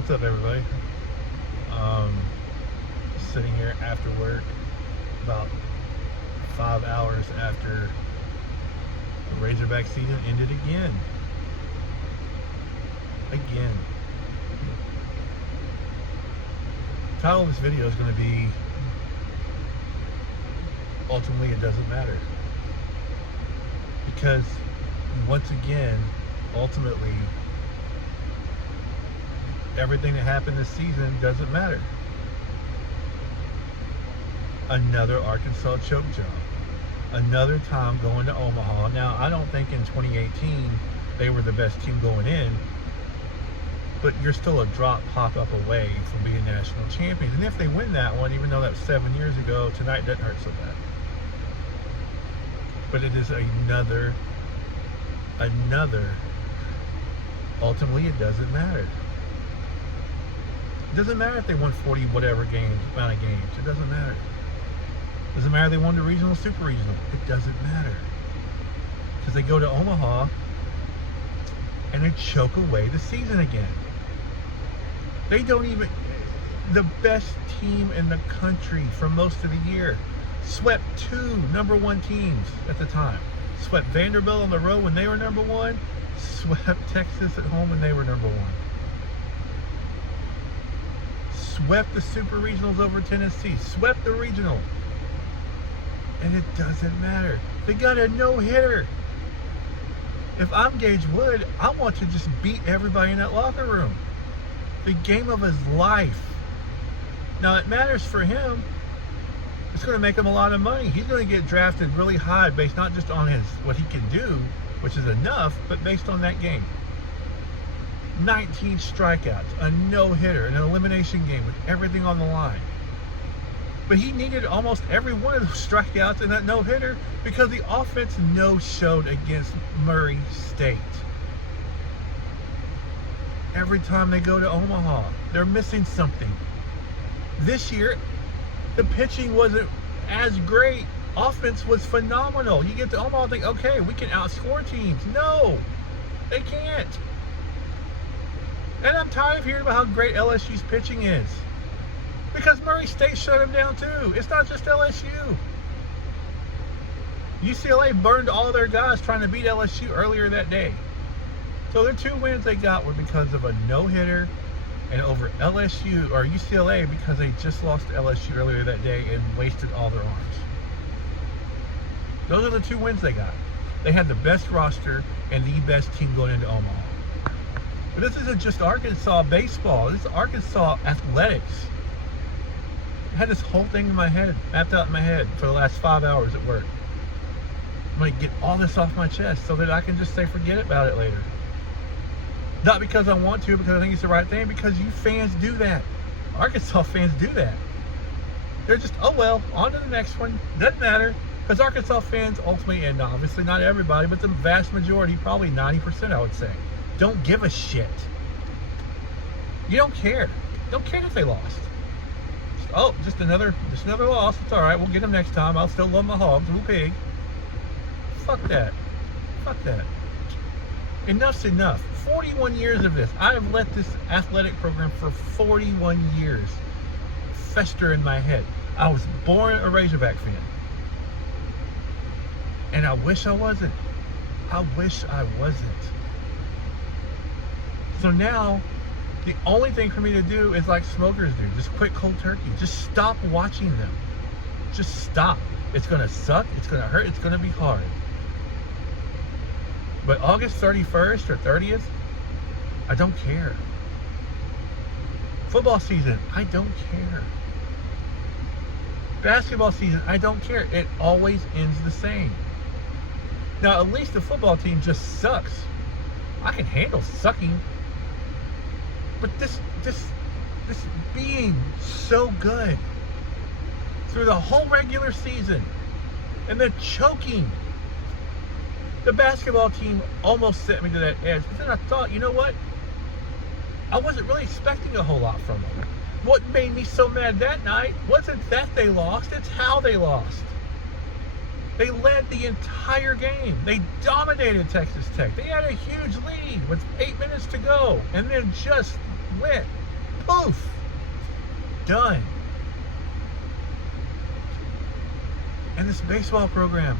What's up, everybody? Sitting here after work, about 5 hours after the Razorback season ended again. The title of this video is going to be Ultimately It Doesn't Matter. Because once again, ultimately, everything that happened this season doesn't matter. Another Arkansas choke job. Another time going to Omaha. Now, I don't think in 2018 they were the best team going in, but you're still a drop pop-up away from being national champions. And if they win that one, even though that was 7 years ago, tonight doesn't hurt so bad. But it is another, ultimately it doesn't matter. It doesn't matter if they won 40 whatever amount of games. It doesn't matter. It doesn't matter if they won the regional, super regional. It doesn't matter. Because they go to Omaha and they choke away the season again. They don't even, the best team in the country for most of the year, swept two #1 teams at the time. Swept Vanderbilt on the road when they were #1. Swept Texas at home when they were #1. Swept the super regionals over Tennessee. Swept the regional. And it doesn't matter. They got a no-hitter. If I'm Gage Wood, I want to just beat everybody in that locker room. The game of his life. Now, it matters for him. It's going to make him a lot of money. He's going to get drafted really high based not just on what he can do, which is enough, but based on that game. 19 strikeouts, a no-hitter, an elimination game with everything on the line. But he needed almost every one of those strikeouts and that no-hitter because the offense no-showed against Murray State. Every time they go to Omaha, they're missing something. This year, the pitching wasn't as great. Offense was phenomenal. You get to Omaha and think, okay, we can outscore teams. No, they can't. And I'm tired of hearing about how great LSU's pitching is. Because Murray State shut them down too. It's not just LSU. UCLA burned all their guys trying to beat LSU earlier that day. So their 2 wins they got were because of a no-hitter and over LSU or UCLA because they just lost to LSU earlier that day and wasted all their arms. Those are the 2 wins they got. They had the best roster and the best team going into Omaha. But this isn't just Arkansas baseball. This is Arkansas athletics. I had this whole thing in my head, mapped out in my head for the last 5 hours at work. I'm going to get all this off my chest so that I can just say forget about it later. Not because I want to, because I think it's the right thing, because you fans do that. Arkansas fans do that. They're just, oh well, on to the next one. Doesn't matter. Because Arkansas fans ultimately, and obviously not everybody, but the vast majority, probably 90% I would say, don't give a shit. You don't care. Don't care if they lost. Oh, just another loss. It's all right. We'll get them next time. I'll still love my Hogs. Woo pig. Fuck that. Fuck that. Enough's enough. 41 years of this. I have let this athletic program for 41 years fester in my head. I was born a Razorback fan. And I wish I wasn't. I wish I wasn't. So now, the only thing for me to do is like smokers do. Just quit cold turkey. Just stop watching them. Just stop. It's going to suck. It's going to hurt. It's going to be hard. But August 31st or 30th, I don't care. Football season, I don't care. Basketball season, I don't care. It always ends the same. Now, at least the football team just sucks. I can handle sucking. But this being so good through the whole regular season and then choking. The basketball team almost sent me to that edge. But then I thought, you know what? I wasn't really expecting a whole lot from them. What made me so mad that night wasn't that they lost, it's how they lost. They led the entire game. They dominated Texas Tech. They had a huge lead with 8 minutes to go and then just went Poof! Done. And this baseball program,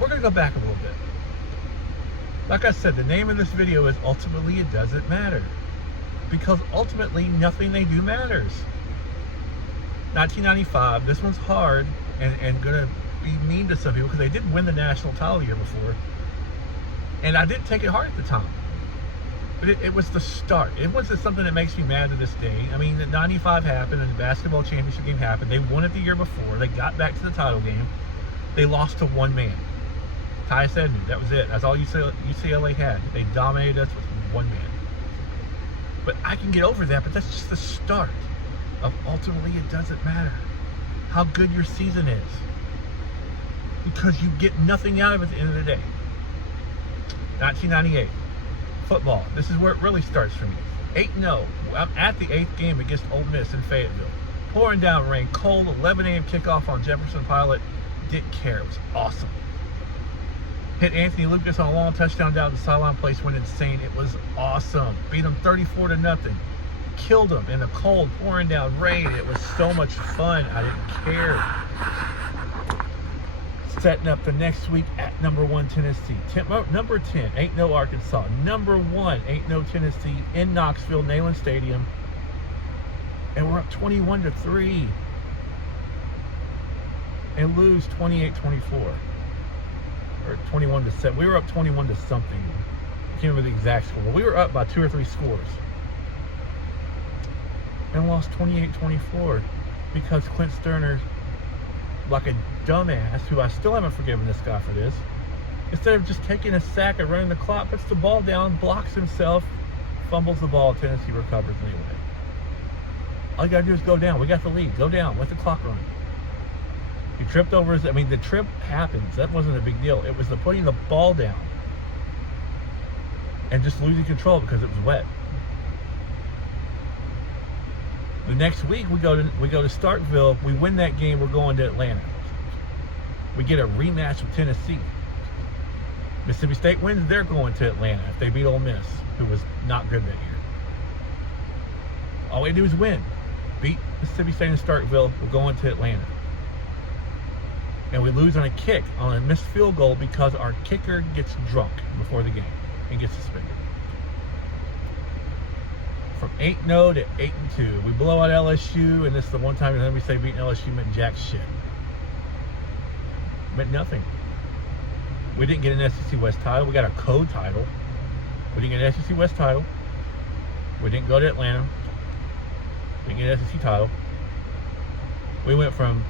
we're going to go back a little bit. Like I said, the name of this video is Ultimately It Doesn't Matter. Because ultimately, nothing they do matters. 1995, this one's hard and going to be mean to some people because they didn't win the national title the year before. And I didn't take it hard at the time. But it was the start. It wasn't something that makes me mad to this day. I mean, the 95 happened and the basketball championship game happened. They won it the year before. They got back to the title game. They lost to one man. Ty Sedney. That was it. That's all UCLA had. They dominated us with one man. But I can get over that, but that's just the start of Ultimately It Doesn't Matter how good your season is. Because you get nothing out of it at the end of the day. 1998. Football. This is where it really starts for me. 8-0. I'm at the 8th game against Ole Miss in Fayetteville. Pouring down rain, cold, 11 a.m. kickoff on Jefferson Pilot. Didn't care. It was awesome. Hit Anthony Lucas on a long touchdown down the sideline. Place went insane. It was awesome. Beat them 34-0. Killed them in the cold, pouring down rain. It was so much fun. I didn't care. Setting up the next week at number 1 Tennessee. Number 10, 8-0 Arkansas. Number 1, 8-0 Tennessee in Knoxville, Neyland Stadium. And we're up 21-3. And lose 28-24. Or 21-7. We were up 21 to something. I can't remember the exact score. We were up by 2 or 3 scores. And lost 28-24 because Clint Sterner, like a dumbass, who I still haven't forgiven this guy for this, instead of just taking a sack and running the clock, puts the ball down, blocks himself, fumbles the ball. Tennessee recovers anyway. All you gotta do is go down. We got the lead. Go down. Let the clock run. He tripped over his, I mean, the trip happens. That wasn't a big deal. It was the putting the ball down and just losing control because it was wet. The next week we go to Starkville. We win that game. We're going to Atlanta. We get a rematch with Tennessee. Mississippi State wins. They're going to Atlanta if they beat Ole Miss, who was not good that year. All we do is win. Beat Mississippi State in Starkville. We're going to Atlanta. And we lose on a kick, on a missed field goal, because our kicker gets drunk before the game and gets suspended. From 8-0 to 8-2. We blow out LSU, and this is the one time we say beating LSU meant jack shit. Meant nothing. We didn't get an SEC West title. We got a code title. We didn't get an SEC West title. We didn't go to Atlanta. We didn't get an SEC title. We went from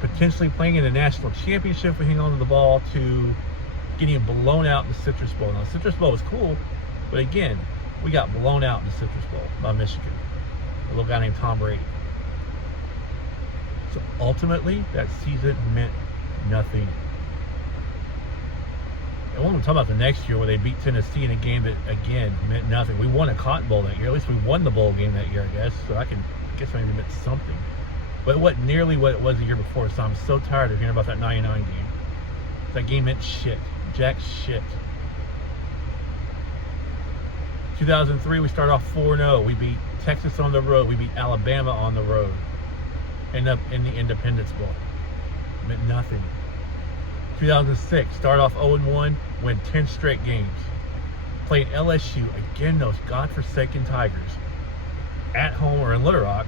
potentially playing in the national championship for hanging on to the ball to getting blown out in the Citrus Bowl. Now, the Citrus Bowl was cool, but again, we got blown out in the Citrus Bowl by Michigan. A little guy named Tom Brady. So ultimately, that season meant nothing. And when we talk about the next year where they beat Tennessee in a game that, again, meant nothing. We won a Cotton Bowl that year. At least we won the bowl game that year, I guess. So I guess maybe it meant something. But it wasn't nearly what it was the year before, so I'm so tired of hearing about that 99 game. That game meant shit. Jack shit. 2003, we start off 4-0. We beat Texas on the road. We beat Alabama on the road. End up in the Independence Bowl. Meant nothing. 2006, start off 0-1, win 10 straight games. Played LSU, again, those godforsaken Tigers, at home or in Little Rock.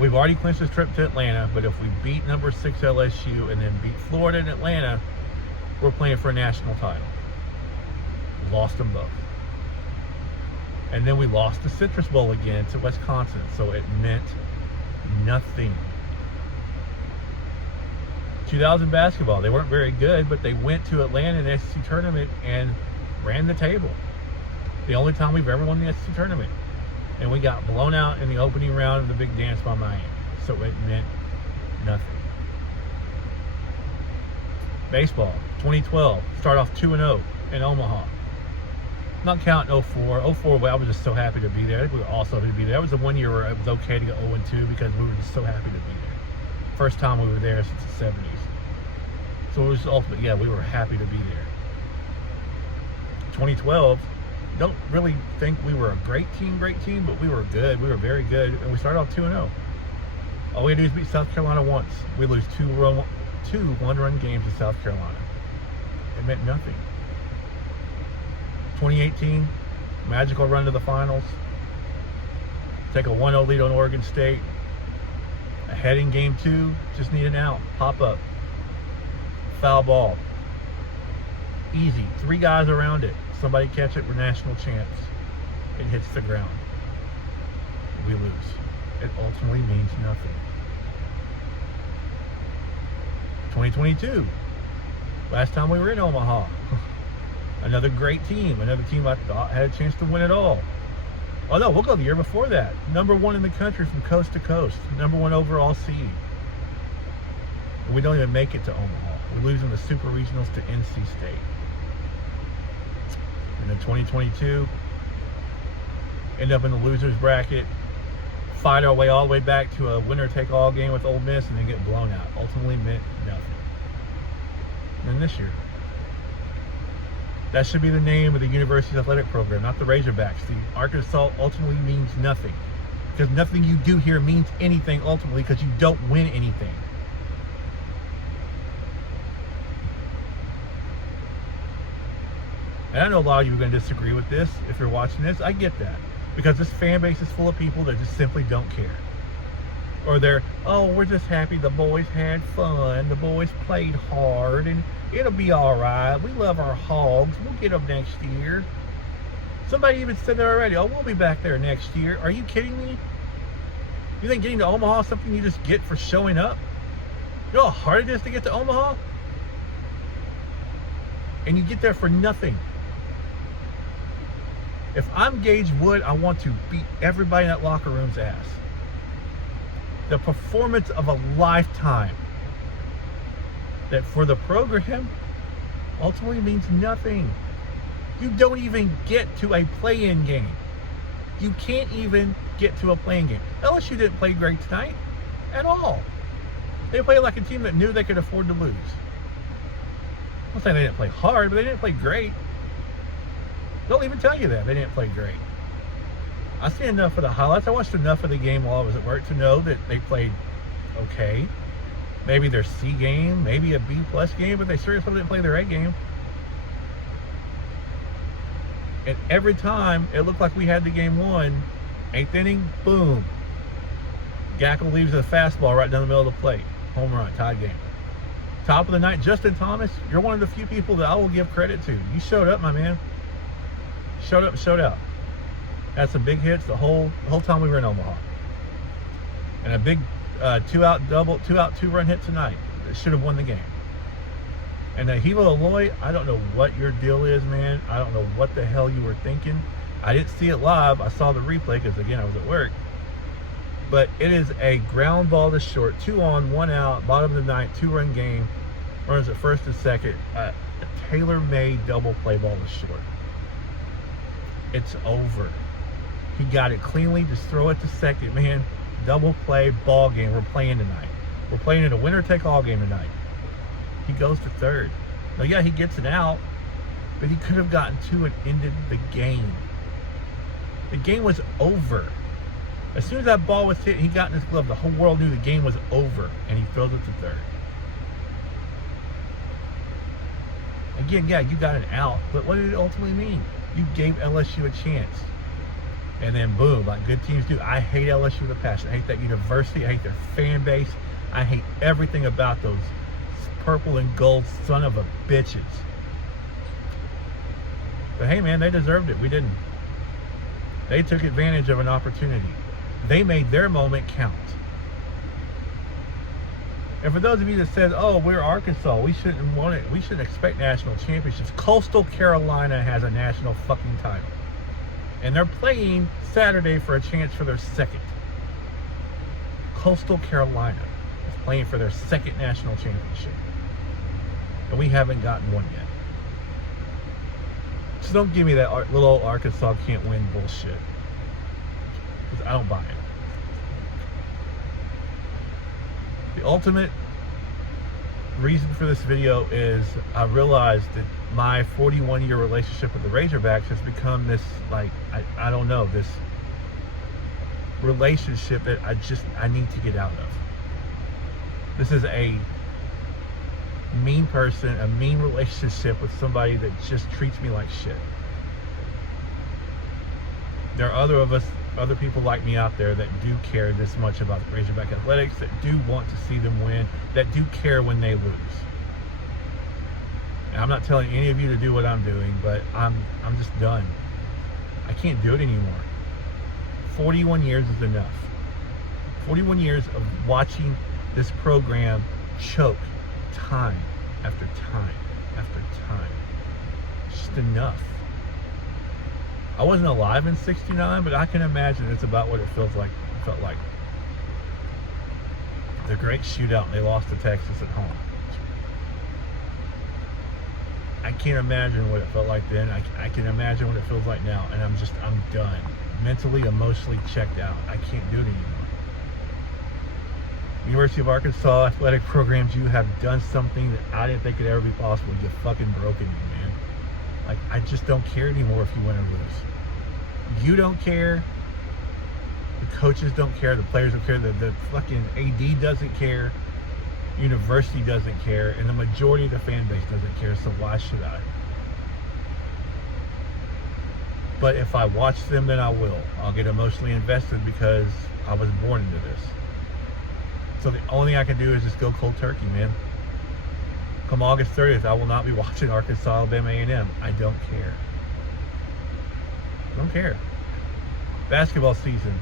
We've already clinched this trip to Atlanta, but if we beat number 6 LSU and then beat Florida and Atlanta, we're playing for a national title. Lost them both. And then we lost the Citrus Bowl again to Wisconsin, so it meant nothing. 2000 basketball, they weren't very good, but they went to Atlanta in the SEC tournament and ran the table. The only time we've ever won the SEC tournament. And we got blown out in the opening round of the Big Dance by Miami. So it meant nothing. Baseball, 2012. Start off 2-0 in Omaha. Not counting 04. 04, well, I was just so happy to be there. I think we were all so happy to be there. That was the one year where it was okay to go 0-2 because we were just so happy to be there. First time we were there since the 70s. So it was ultimately, yeah, we were happy to be there. 2012, don't really think we were a great team, but we were good. We were very good, and we started off 2-0. All we had to do is beat South Carolina once. We lose two one-run games to South Carolina. It meant nothing. 2018, magical run to the finals. Take a 1-0 lead on Oregon State. Ahead in game 2, just need an out. Pop up. Foul ball. Easy. 3 guys around it. Somebody catch it, we're national champs. It hits the ground. We lose. It ultimately means nothing. 2022. Last time we were in Omaha. Another great team. Another team I thought had a chance to win it all. Oh no, we'll go the year before that. Number 1 in the country from coast to coast. Number 1 overall seed. And we don't even make it to Omaha. We're losing the Super Regionals to NC State. And in 2022, end up in the loser's bracket, fight our way all the way back to a winner-take-all game with Ole Miss, and then get blown out. Ultimately meant nothing. And then this year, that should be the name of the university's athletic program, not the Razorbacks. The Arkansas ultimately means nothing. Because nothing you do here means anything ultimately, because you don't win anything. And I know a lot of you are going to disagree with this if you're watching this. I get that. Because this fan base is full of people that just simply don't care. Or they're, oh, we're just happy the boys had fun. The boys played hard and it'll be all right. We love our Hogs. We'll get them next year. Somebody even said that already. Oh, we'll be back there next year. Are you kidding me? You think getting to Omaha is something you just get for showing up? You know how hard it is to get to Omaha? And you get there for nothing. If I'm Gage Wood, I want to beat everybody in that locker room's ass. The performance of a lifetime that for the program ultimately means nothing. You don't even get to a play-in game. You can't even get to a play-in game. LSU didn't play great tonight at all. They played like a team that knew they could afford to lose. I'm not saying they didn't play hard, but they didn't play great. They'll even tell you that they didn't play great. I see enough of the highlights. I watched enough of the game while I was at work to know that they played okay. Maybe their C game, maybe a B+ game, but they seriously didn't play their A game. And every time it looked like we had the game won, 8th inning, boom. Gackle leaves a fastball right down the middle of the plate. Home run, tied game. Top of the night, Justin Thomas, you're one of the few people that I will give credit to. You showed up, my man. Showed up, showed out. Had some big hits the whole time we were in Omaha. And a big 2-out 2-run hit tonight that should have won the game. And Hilo Aloy, I don't know what your deal is, man. I don't know what the hell you were thinking. I didn't see it live. I saw the replay because, again, I was at work. But it is a ground ball to short, 2 on, 1 out, bottom of the ninth, 2-run game. Runners at first and second. A tailor-made double play ball to short. It's over. He got it cleanly. Just throw it to second, man. Double play ball game. We're playing tonight. We're playing in a winner-take-all game tonight. He goes to third. Now, yeah, he gets it out, but he could have gotten 2 and ended the game. The game was over. As soon as that ball was hit, he got in his glove. The whole world knew the game was over, and he throws it to third. Again, yeah, you got an out, but what did it ultimately mean? You gave LSU a chance. And then boom, like good teams do. I hate LSU with a passion. I hate that university. I hate their fan base. I hate everything about those purple and gold son of a bitches. But hey, man, they deserved it. We didn't. They took advantage of an opportunity. They made their moment count. And for those of you that said, oh, we're Arkansas, we shouldn't want it, we shouldn't expect national championships. Coastal Carolina has a national fucking title. And they're playing Saturday for a chance for their second. Coastal Carolina is playing for their second national championship. And we haven't gotten one yet. So don't give me that little Arkansas can't win bullshit. Because I don't buy it. The ultimate reason for this video is I realized that my 41-year relationship with the Razorbacks has become this, like, I don't know, this relationship that I need to get out of. This is a mean person, a mean relationship with somebody that just treats me like shit. There are other people like me out there that do care this much about Razorback athletics, that do want to see them win, that do care when they lose. And I'm not telling any of you to do what I'm doing, but I'm just done. I can't do it anymore. 41 years is enough. 41 years of watching this program choke time after time after time. It's just enough. I wasn't alive in '69, but I can imagine it's about what it felt like. The great shootout, and they lost to Texas at home. I can't imagine what it felt like then. I can imagine what it feels like now, and I'm done. Mentally, emotionally checked out. I can't do it anymore. University of Arkansas athletic programs, you have done something that I didn't think could ever be possible. You fucking broken me, man. Like, I just don't care anymore if you win or lose. You don't care. The coaches don't care. The players don't care. The fucking AD doesn't care. University doesn't care. And the majority of the fan base doesn't care. So why should I? But if I watch them, then I will. I'll get emotionally invested because I was born into this. So the only thing I can do is just go cold turkey, man. Come August 30th, I will not be watching Arkansas, Alabama A&M. I don't care. Don't care. Basketball season.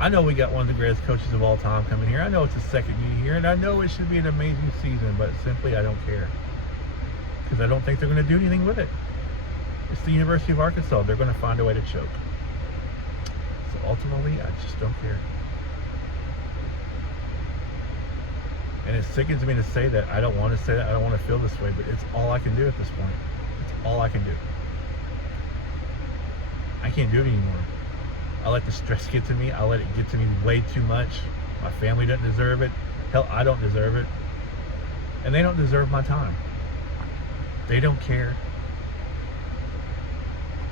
I know we got one of the greatest coaches of all time coming here. I know it's his second year, and I know it should be an amazing season, but simply I don't care. Because I don't think they're going to do anything with it. It's the University of Arkansas. They're going to find a way to choke. So ultimately, I just don't care. And it sickens me to say that. I don't want to say that. I don't want to feel this way, but it's all I can do at this point. It's all I can do. I can't do it anymore. I let the stress get to me. I let it get to me way too much. My family doesn't deserve it. Hell, I don't deserve it. And they don't deserve my time. They don't care.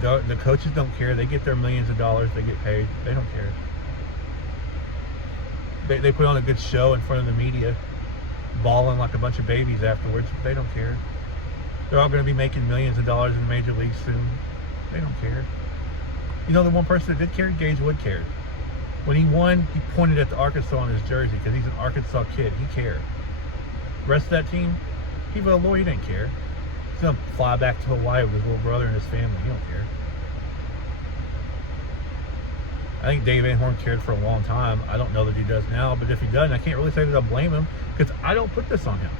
The coaches don't care. They get their millions of dollars. They get paid. They don't care. They put on a good show in front of the media, bawling like a bunch of babies afterwards. But they don't care. They're all going to be making millions of dollars in the major leagues soon. They don't care. You know, the one person that did care, Gage Wood cared. When he won, he pointed at the Arkansas on his jersey because he's an Arkansas kid. He cared. The rest of that team, he voted low. He didn't care. He's going to fly back to Hawaii with his little brother and his family. He don't care. I think Dave Ahorn cared for a long time. I don't know that he does now, but if he doesn't, I can't really say that I blame him because I don't put this on him.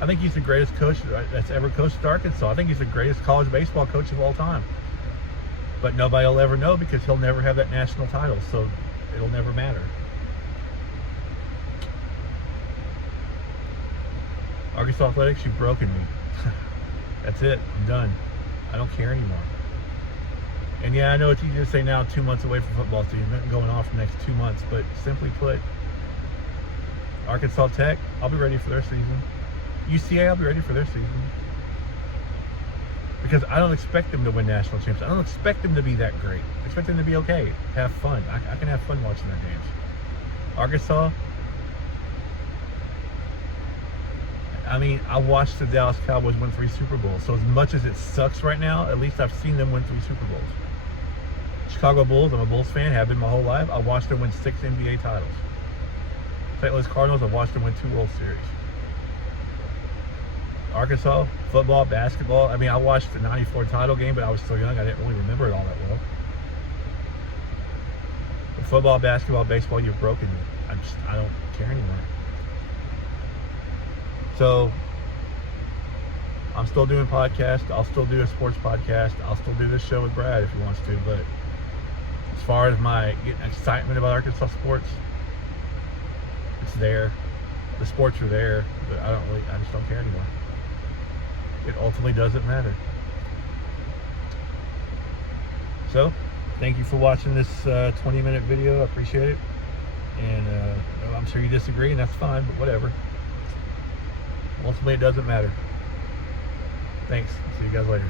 I think he's the greatest coach that's ever coached at Arkansas. I think he's the greatest college baseball coach of all time. But nobody will ever know because he'll never have that national title, so it'll never matter. Arkansas Athletics, you've broken me. That's it. I'm done. I don't care anymore. And yeah, I know it's easy to say now, 2 months away from football season, nothing going on for the next 2 months, but simply put, Arkansas Tech, I'll be ready for their season. UCA, I'll be ready for their season. Because I don't expect them to win national championships. I don't expect them to be that great. I expect them to be okay, have fun. I can have fun watching their games. Arkansas, I mean, I watched the Dallas Cowboys win 3 Super Bowls. So as much as it sucks right now, at least I've seen them win 3 Super Bowls. Chicago Bulls, I'm a Bulls fan, have been my whole life. I watched them win 6 NBA titles. St. Louis Cardinals, I've watched them win 2 World Series. Arkansas, football, basketball. I mean, I watched the 94 title game, but I was so young, I didn't really remember it all that well. But football, basketball, baseball, you've broken me. I don't care anymore. So, I'm still doing podcasts. I'll still do a sports podcast. I'll still do this show with Brad if he wants to. But as far as my getting excitement about Arkansas sports, it's there. The sports are there, but I just don't care anymore. It ultimately doesn't matter. So, thank you for watching this 20-minute video. I appreciate it. And I'm sure you disagree, and that's fine, but whatever. Ultimately, it doesn't matter. Thanks. See you guys later.